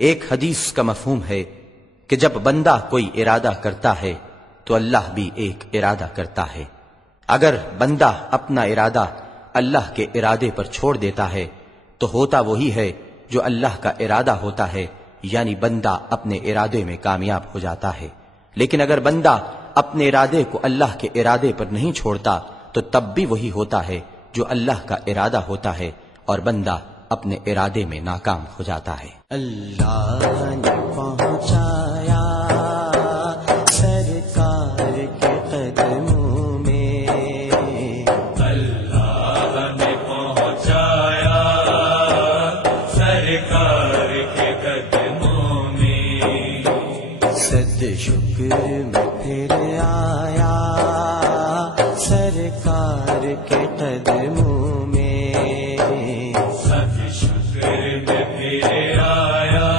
ایک حدیث کا مفہوم ہے کہ جب بندہ کوئی ارادہ کرتا ہے تو اللہ بھی ایک ارادہ کرتا ہے۔ اگر بندہ اپنا ارادہ اللہ کے ارادے پر چھوڑ دیتا ہے تو ہوتا وہی ہے جو اللہ کا ارادہ ہوتا ہے، یعنی بندہ اپنے ارادے میں کامیاب ہو جاتا ہے۔ لیکن اگر بندہ اپنے ارادے کو اللہ کے ارادے پر نہیں چھوڑتا تو تب بھی وہی ہوتا ہے جو اللہ کا ارادہ ہوتا ہے، اور بندہ اپنے ارادے میں ناکام ہو جاتا ہے۔ اللہ نے پہنچایا سرکار کے قدموں میں، اللہ نے پہنچایا سرکار کے قدموں میں، صد شکر میں پھر آیا سرکار کے قدموں میں، سب شکر میں پھر آیا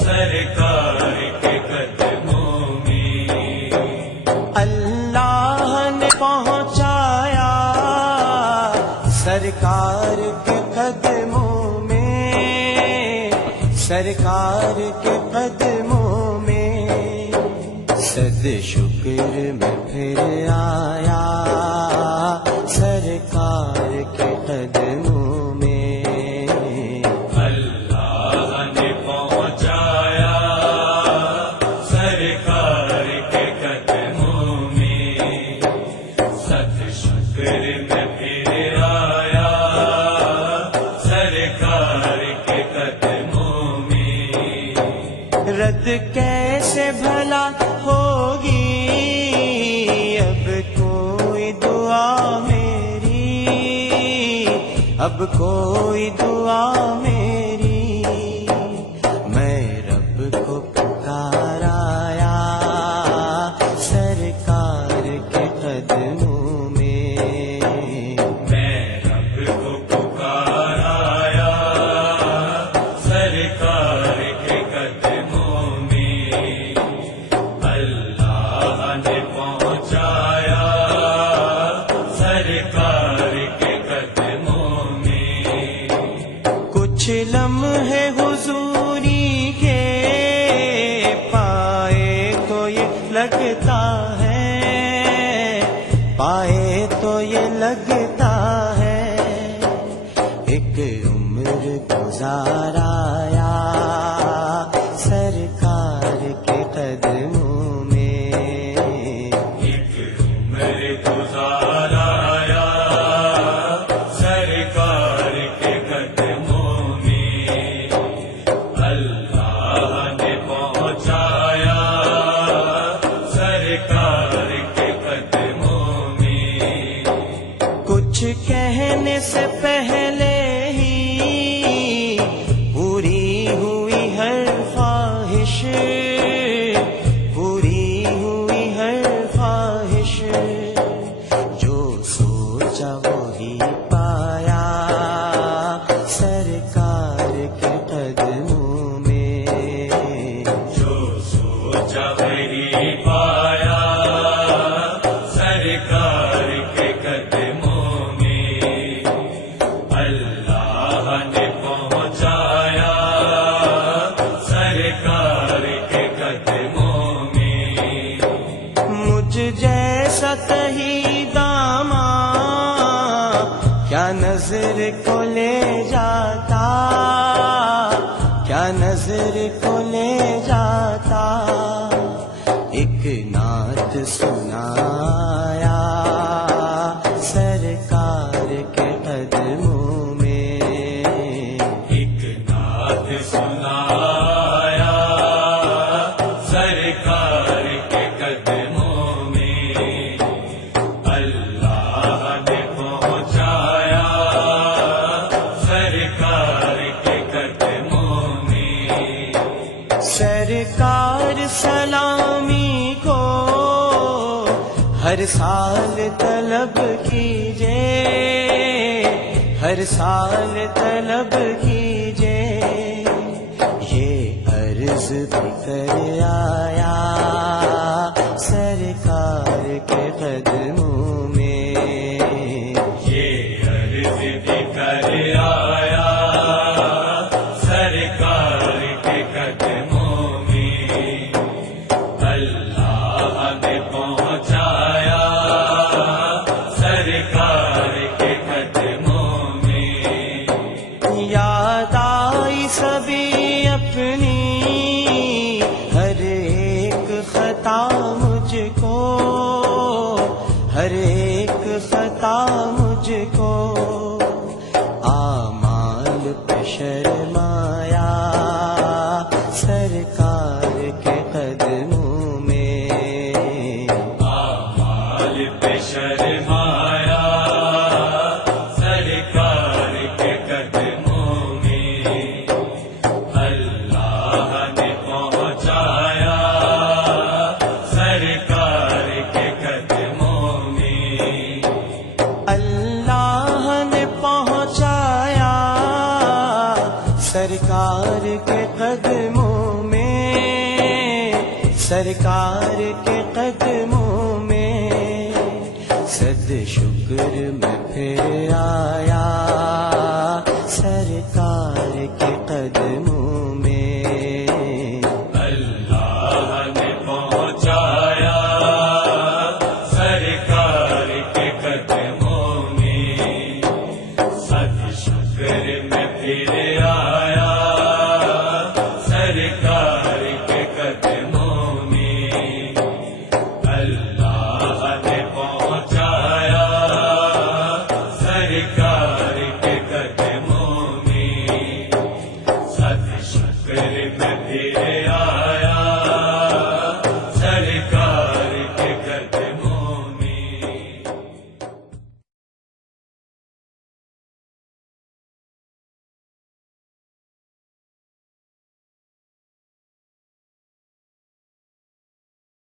سرکار کے قدموں میں، اللہ نے پہنچایا سرکار کے قدموں میں، سرکار کے قدموں میں، صد شکر میں پھر آیا سرکار کے قدموں میں، اللہ نے پہنچایا سرکار کے قدموں میں، سب شکر میں پھر آیا سرکار کے قدموں میں، رد کیسے بھلا ہوگی اب کوئی دعا میری، اب کوئی دعا میری، میں رب کو پکارایا سرکار کے قدموں میں، میں رب کو پکارایا سرکار کے قدموں میں، اللہ نے پہنچایا سرکار کے قدموں میں، کچھ لمحے حضوری کے پائے تو یہ لگتا ہے، پائے تو یہ لگتا ہے، ایک عمر گزارایا سرکار کے قدموں میں، ایک عمر گزارایا سرکار کے قدموں میں، اللہ نے پہنچایا سرکار کے قدموں میں، کچھ کہنے سے پہلے ہی پوری ہوئی ہر خواہش، پوری ہوئی ہر خواہش، جو سوچا وہی پایا سرکار کے قدموں میں، جو سوچا وہی پایا سرکار کے قدموں میں، اللہ نے پہنچایا سرکار کے قدموں میں، مجھ جیسا کہیں داما کیا نظر کو لے جاتا، کیا نظر کو لے جاتا، ایک نعت سنایا سرکار کے قدموں میں، ایک نعت سنایا سرکار کے قدموں میں، اللہ نے پہنچایا سرکار کے قدموں میں، سرکار سلامی کو ہر سال طلب کیجے، ہر سال طلب کیجے، یہ عرض بھی کر آیا سرکار کے قدموں میں، یہ عرض بھی کر آیا سرکار سرکار کے قدموں میں، سرکار کے قدموں میں صد شکر میں پھر آیا، سرکار کے قدموں میں اللہ نے پہنچایا سرکار کے قدموں میں، صد شکر میں پھر